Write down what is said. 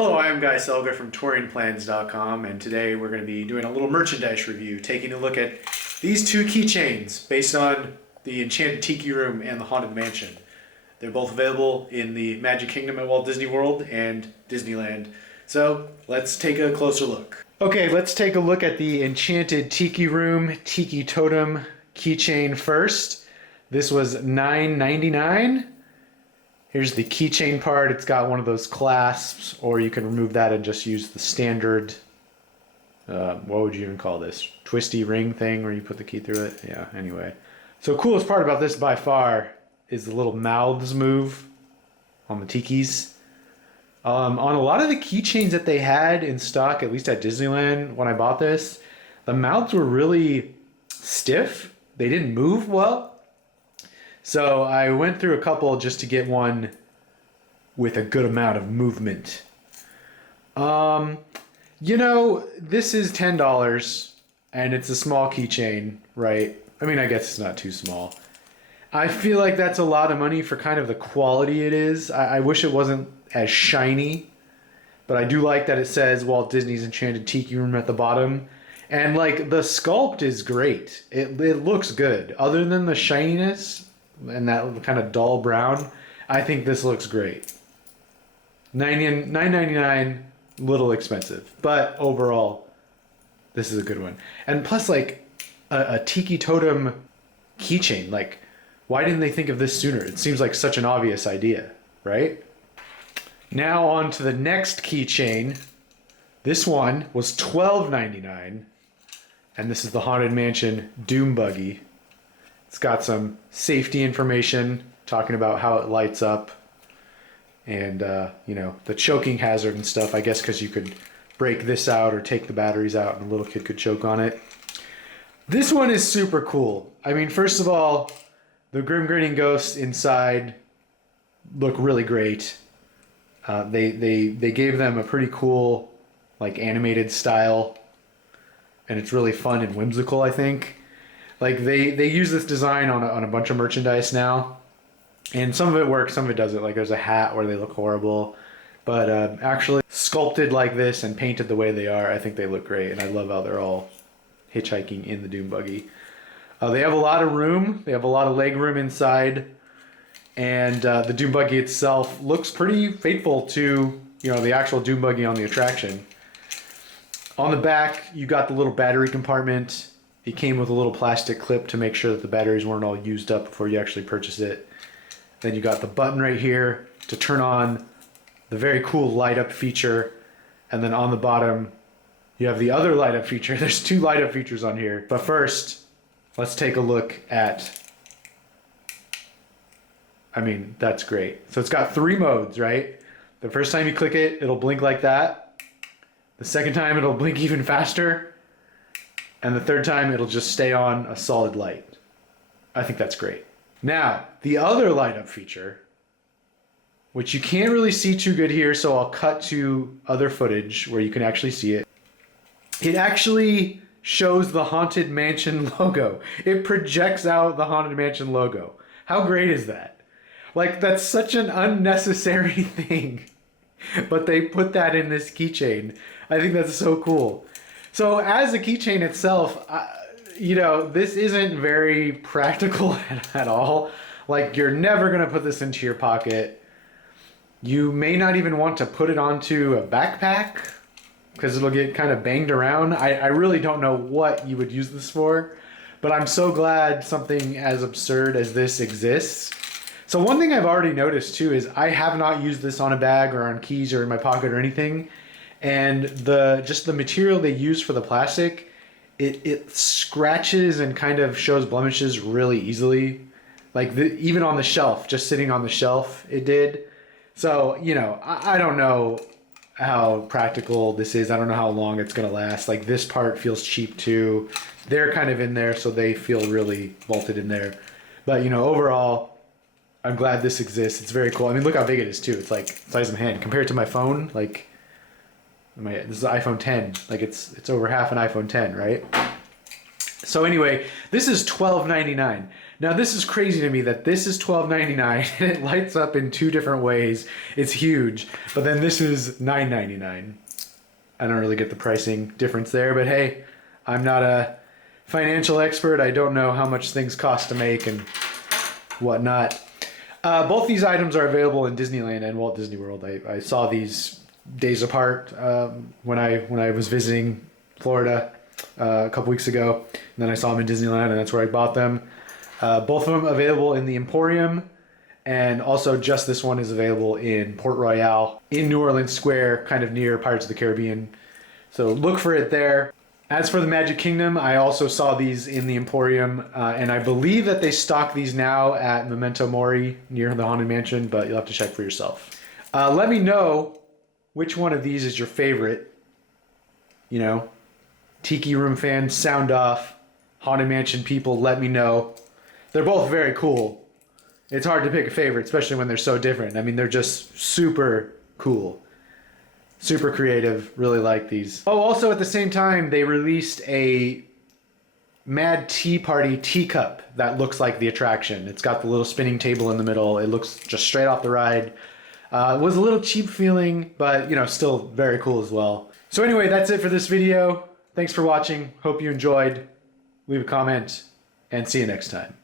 Hello, I'm Guy Selger from touringplans.com, and today we're going to be doing a little merchandise review, taking a look at these two keychains based on the Enchanted Tiki Room and the Haunted Mansion. They're both available in the Magic Kingdom at Walt Disney World and Disneyland. So let's take a closer look. Okay, let's take a look at the Enchanted Tiki Room Tiki Totem keychain first. This was $9.99. Here's the keychain part. It's got one of those clasps, or you can remove that and just use the standard, what would you even call this? Twisty ring thing where you put the key through it. Yeah, anyway. So coolest part about this by far is the little mouths move on the tikis. On a lot of the keychains that they had in stock, at least at Disneyland when I bought this, the mouths were really stiff. They didn't move well. So I went through a couple just to get one with a good amount of movement. You know, this is $10 and it's a small keychain, right? I mean, I guess it's not too small. I feel like that's a lot of money for kind of the quality it is. I wish it wasn't as shiny, but I do like that it says Walt Disney's Enchanted Tiki Room at the bottom. And like the sculpt is great. It looks good. Other than the shininess and that kind of dull brown, I think this looks great. $9.99, little expensive, but overall, this is a good one. And plus, like a Tiki Totem keychain, like why didn't they think of this sooner? It seems like such an obvious idea, right? Now on to the next keychain. This one was $12.99, and this is the Haunted Mansion Doom Buggy. It's got some safety information talking about how it lights up and, you know, the choking hazard and stuff, I guess, because you could break this out or take the batteries out and a little kid could choke on it. This one is super cool. I mean, first of all, the Grim Grinning Ghosts inside look really great. They gave them a pretty cool, like, animated style, and it's really fun and whimsical, I think. Like they use this design on a bunch of merchandise now, and some of it works, some of it doesn't. Like there's a hat where they look horrible, but actually sculpted like this and painted the way they are, I think they look great, and I love how they're all hitchhiking in the Doom Buggy. They have a lot of room. They have a lot of leg room inside, and the Doom Buggy itself looks pretty faithful to, you know, the actual Doom Buggy on the attraction. On the back, you got the little battery compartment. It came with a little plastic clip to make sure that the batteries weren't all used up before you actually purchase it. Then you got the button right here to turn on the very cool light up feature. And then on the bottom, you have the other light up feature. There's two light up features on here. But first, let's take a look at, I mean, that's great. So it's got 3 modes, right? The first time you click it, it'll blink like that. The second time, it'll blink even faster. And the third time, it'll just stay on a solid light. I think that's great. Now, the other light up feature, which you can't really see too good here, so I'll cut to other footage where you can actually see it. It actually shows the Haunted Mansion logo. It projects out the Haunted Mansion logo. How great is that? Like, that's such an unnecessary thing, but they put that in this keychain. I think that's so cool. So as a keychain itself, you know, this isn't very practical at all. Like, you're never going to put this into your pocket. You may not even want to put it onto a backpack because it'll get kind of banged around. I really don't know what you would use this for, but I'm so glad something as absurd as this exists. So one thing I've already noticed too is I have not used this on a bag or on keys or in my pocket or anything. And just the material they use for the plastic, it scratches and kind of shows blemishes really easily. Like even on the shelf, just sitting on the shelf, it did. So, you know, I don't know how practical this is. I don't know how long it's going to last. Like this part feels cheap too. They're kind of in there, so they feel really vaulted in there. But, you know, overall, I'm glad this exists. It's very cool. I mean, look how big it is too. It's like the size of my hand. Compared to my phone, like, this is an iPhone 10. Like it's over half an iPhone 10, right? So anyway, this is $12.99. Now this is crazy to me that this is $12.99 and it lights up in two different ways. It's huge, but then this is $9.99. I don't really get the pricing difference there, but hey, I'm not a financial expert. I don't know how much things cost to make and whatnot. Both these items are available in Disneyland and Walt Disney World. I saw these days apart when I was visiting Florida a couple weeks ago. And then I saw them in Disneyland, and that's where I bought them. Both of them available in the Emporium, and also just this one is available in Port Royale, in New Orleans Square, kind of near Pirates of the Caribbean. So look for it there. As for the Magic Kingdom, I also saw these in the Emporium, and I believe that they stock these now at Memento Mori near the Haunted Mansion, but you'll have to check for yourself. Let me know which one of these is your favorite. You know, Tiki Room fans, sound off. Haunted Mansion people, let me know. They're both very cool. It's hard to pick a favorite, especially when they're so different. I mean, they're just super cool. Super creative. Really like these. Oh, also at the same time, they released a Mad Tea Party teacup that looks like the attraction. It's got the little spinning table in the middle. It looks just straight off the ride. It was a little cheap feeling, but, you know, still very cool as well. So anyway, that's it for this video. Thanks for watching. Hope you enjoyed. Leave a comment, and see you next time.